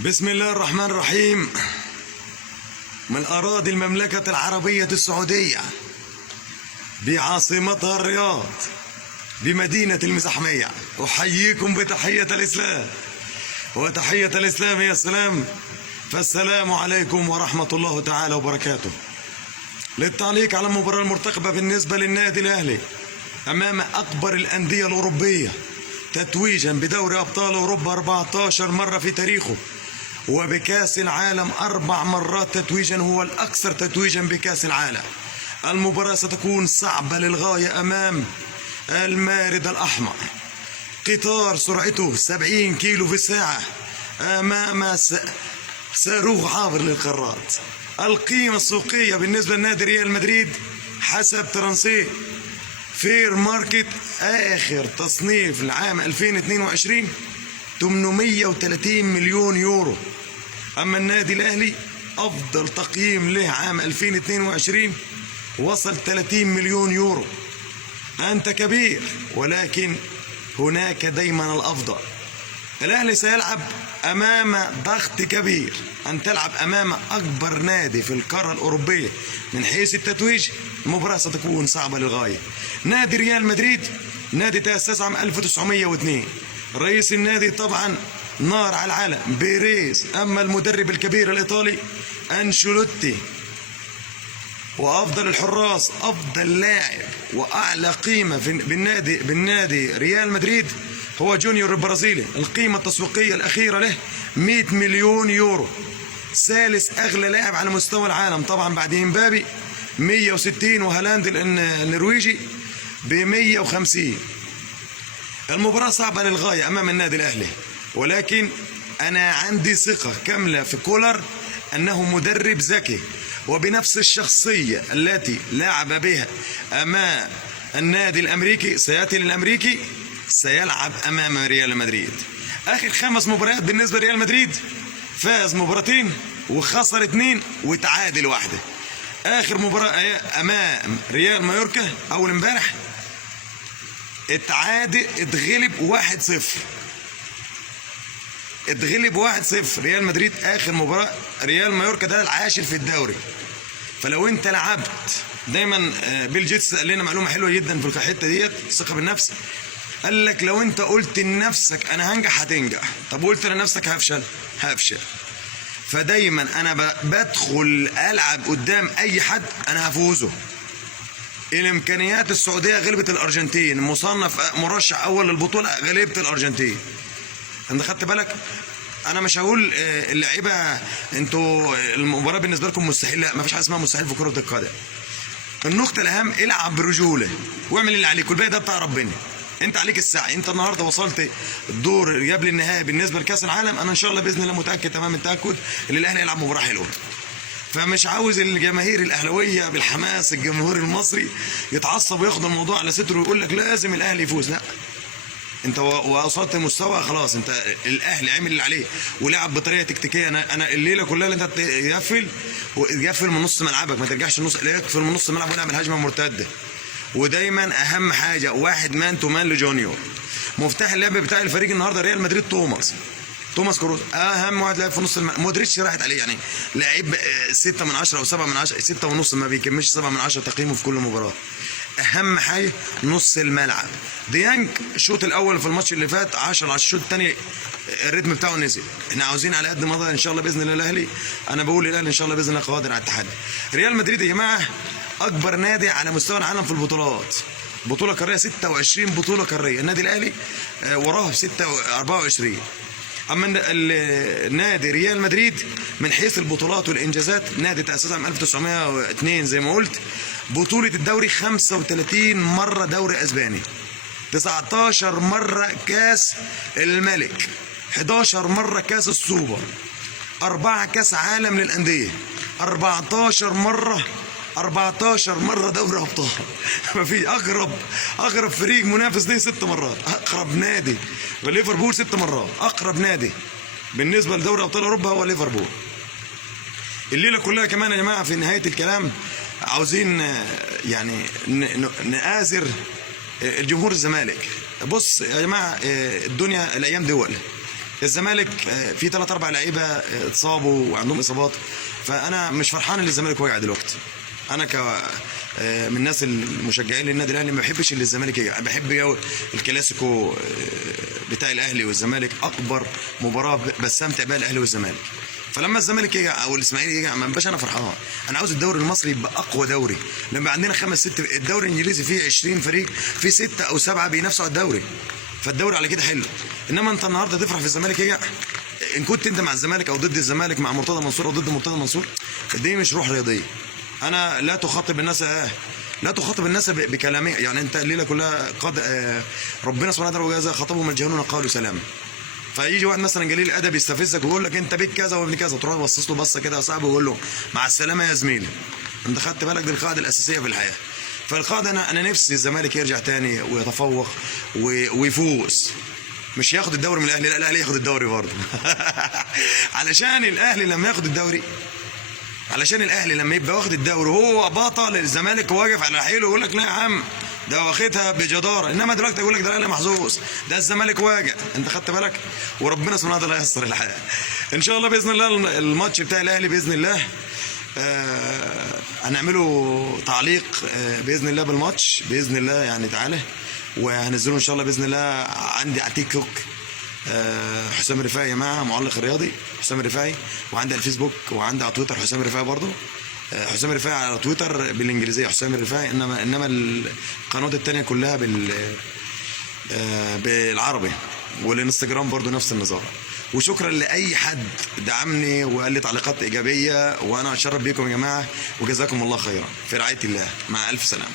بسم الله الرحمن الرحيم. من أراضي المملكة العربية السعودية بعاصمتها الرياض بمدينة المزحمية، أحييكم بتحية الإسلام، وتحية الإسلام هي السلام، فالسلام عليكم ورحمة الله تعالى وبركاته. للتعليق على المباراة المرتقبة بالنسبة للنادي الأهلي أمام أكبر الأندية الأوروبية تتويجا بدوري أبطال أوروبا 14 مرة في تاريخه، وبكأس العالم 4 مرات تتويجا، هو الأكثر تتويجا بكأس العالم. المباراة ستكون صعبة للغاية أمام المارد الأحمر، قطار سرعته 70 كيلو في الساعة أمام صاروخ عابر للقارات. القيمة السوقية بالنسبة لنادي ريال مدريد حسب ترانسيه فير ماركت آخر تصنيف العام 2022 830 مليون يورو. أما النادي الأهلي أفضل تقييم له عام 2022 وصل 30 مليون يورو. أنت كبير، ولكن هناك دايما الأفضل. الأهلي سيلعب أمام ضغط كبير، أن تلعب أمام أكبر نادي في القارة الأوروبية من حيث التتويج. المباراة ستكون صعبة للغاية. نادي ريال مدريد نادي تأسس عام 1902، رئيس النادي طبعا نار على العالم بيريز، أما المدرب الكبير الإيطالي أنشيلوتي، وأفضل الحراس أفضل لاعب وأعلى قيمة بالنادي ريال مدريد هو جونيور البرازيلي. القيمة التسويقية الأخيرة له 100 مليون يورو. ثالث أغلى لاعب على مستوى العالم طبعا بعد إمبابي 160، وهالاند النرويجي ب 150. المباراة صعبة للغاية أمام النادي الأهلي، ولكن أنا عندي ثقة كاملة في كولر أنه مدرب ذكي، وبنفس الشخصية التي لعب بها أمام النادي الأمريكي سيأتي للأمريكي سيلعب أمام ريال مدريد. آخر 5 مباريات بالنسبة لريال مدريد فاز 2 وخسر 2 وتعادل 1. آخر مباراة أمام ريال مايوركا أول امبارح اتغلب 1-0. اتغلب 1-0 ريال مدريد آخر مباراة. ريال مايوركا ده العاشر في الدوري. فلو انت لعبت دايما، بيل جيتس قال لنا معلومة حلوة جدا في الحتة ديت، الثقة بالنفس. قال لك لو انت قلت لنفسك انا هنجح هتنجح، طب قلت لنفسك هفشل. فدايما انا بدخل العب قدام اي حد انا هفوزه. الامكانيات السعوديه غلبت الارجنتين، مصنف مرشح اول للبطوله غلبت الارجنتين. انت خدت بالك؟ انا مش هقول اللعيبه انتوا المباراه بالنسبه لكم مستحيل، لا، ما فيش حاجه اسمها مستحيل في كره القدم. النقطه الاهم العب برجوله واعمل اللي عليك، والباقي ده بتاع ربنا. انت عليك السعي. انت النهارده وصلت الدور قبل النهائي بالنسبه لكاس العالم، انا ان شاء الله باذن الله متاكد تمام التاكد ان الاهلي يلعب مباراه حلوه. فمش عاوز الجماهير الاهلاويه بالحماس، الجمهور المصري يتعصب وياخد الموضوع على صدره ويقول لك لازم الاهلي يفوز. لا، انت وصلت مستوى خلاص، انت الاهلي عمل اللي عليه ولعب بطريقه تكتيكيه. انا الليله كلها اللي انت تقفل من نص ملعبك، ما ترجعش نص، يقفل من نص الملعب ونعمل هجمه مرتده. ودايما اهم حاجه 1 مان تو مان لجونيور. مفتاح اللعب بتاع الفريق النهارده ريال مدريد توماس كروز، اهم واحد لعب في نص الملعب. مودريتش راحت عليه، يعني لعيب 6 من 10 او 7 من 10، 6.5، ما بيكملش 7 من 10 تقييمه في كل مباراه. اهم حاجه نص الملعب. ديانج الشوط الاول في الماتش اللي فات 10 على الشوط الثاني الريتم بتاعه نزل. احنا عاوزين على قد ما نقدر ان شاء الله باذن الله الاهلي، انا بقول الاهلي ان شاء الله باذن الله قادر على التحدي. ريال مدريد يا جماعه اكبر نادي على مستوى العالم في البطولات، بطوله قاريه 26 بطوله قاريه. النادي الاهلي وراه ب 24. اما النادي ريال مدريد من حيث البطولات والانجازات نادي تاسس عام 1902 زي ما قلت، بطوله الدوري 35 مره دوري اسباني، 19 مره كاس الملك، 11 مره كاس السوبر، 4 كاس عالم للانديه، 14 مره دوري ابطال. ما في اقرب فريق منافس ليه 6 مرات. اقرب نادي وليفربول 6 مرات. اقرب نادي بالنسبه لدوري ابطال اوروبا هو ليفربول. الليله كلها كمان يا جماعه في نهايه الكلام عاوزين يعني نآزر الجمهور الزمالك. بص يا جماعه، الدنيا الايام دول، الزمالك في 3 4 لعيبه اتصابوا وعندهم اصابات، فانا مش فرحان ان الزمالك واقع دلوقتي. انا من الناس المشجعين للنادي الاهلي ما بحبش اللي الزمالك يقع، بحب الكلاسيكو بتاع الاهلي والزمالك، اكبر مباراه بستمتع بها الاهلي والزمالك. فلما الزمالك يقع او الاسماعيلي يقع ما بقاش انا فرحان. انا عاوز الدوري المصري يبقى اقوى دوري، لما عندنا 5 6 الدوري الانجليزي فيه 20 فريق، في 6 أو 7 بينافسوا على الدوري، فالدوري على كده حلو. انما انت النهارده تفرح في الزمالك يقع، ان كنت انت مع الزمالك او ضد الزمالك، مع مرتضى منصور او ضد مرتضى منصور، دي مش روح رياضيه. انا لا تخاطب الناس لا تخاطب الناس بكلامي، يعني انت الليله كلها قد ربنا سبحانه وتعالى خاطبهم الجاهلون قالوا سلاما. فيجي واحد مثلا قليل الادب يستفزك ويقول لك انت بيك كذا وابن كذا، تروح تبصص له بصه كده يا صاحبي ويقول له مع السلامه يا زميلي. انت خدت بالك؟ دي القاعده الاساسيه في الحياه. فالقاعده انا نفسي الزمالك يرجع تاني ويتفوق ويفوز، مش ياخد الدوري من الاهلي، لا الاهلي ياخد الدوري برضه. علشان الاهلي لما ياخد الدوري، علشان الاهلي لما يبقى واخد الدوري هو بطل، الزمالك واقف على حيله ويقول لك لا يا عم ده واخدها بجداره. انما دلوقتي يقول لك ده الاهلي محظوظ، ده الزمالك واجع. انت خدت بالك؟ وربنا سبحانه وتعالى ييسر الحال ان شاء الله باذن الله. الماتش بتاع الاهلي باذن الله هنعمله تعليق باذن الله بالماتش باذن الله يعني تعالى، وهنزله ان شاء الله باذن الله عندي على تيك توك حسام الرفاعي مع معلق رياضي حسام الرفاعي، وعندي على الفيسبوك وعندي على تويتر حسام الرفاعي برضه. حسام الرفاعي على تويتر بالانجليزيه حسام الرفاعي، انما القنوات الثانيه كلها بالعربي، والانستجرام برضه نفس النظام. وشكرا لاي حد دعمني وقال لي تعليقات ايجابيه، وانا اتشرف بيكم يا جماعه، وجزاكم الله خيرا في رعايه الله، مع الف سلامه.